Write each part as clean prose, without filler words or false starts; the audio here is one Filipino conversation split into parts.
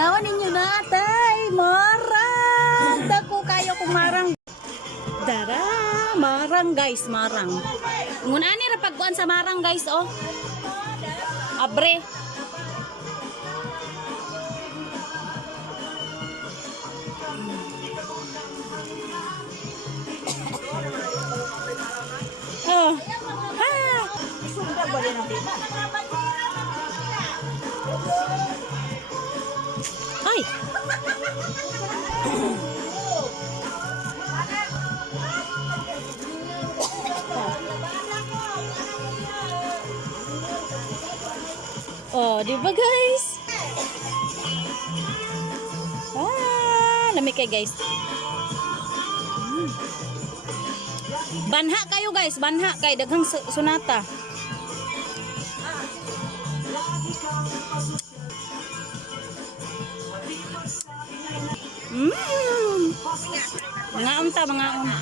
Tanawan ninyo na, tay. Marang. Dako kayo kung marang. Dara, marang guys, marang. Ngunani ra pagkuan sa marang guys, oh. Abre. Oh. Ah. Ay. Oh, di ba guys? Lami kay guys. Banha kayo guys, banha kay daghang sunata. Mga unta, mga unta.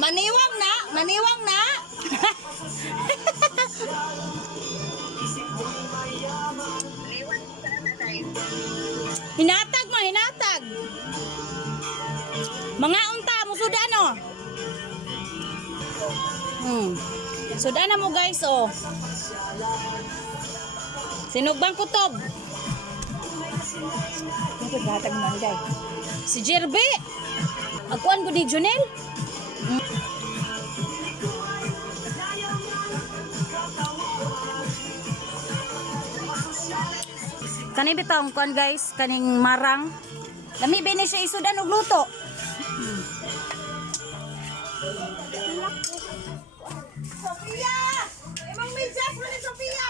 Maniwang na, maniwang na. Hinatag mo, hinatag. Mga unta, musuda no. Suda na mo guys, oh. Sinugbang kutob. Nagkatag mo day. Si Jerbe. Akuan ko ni Junel. Kani bitong kuan guys, kaning marang. Lami bini siya isudan og luto. Sofia! Emang medyas mo ni Sofia!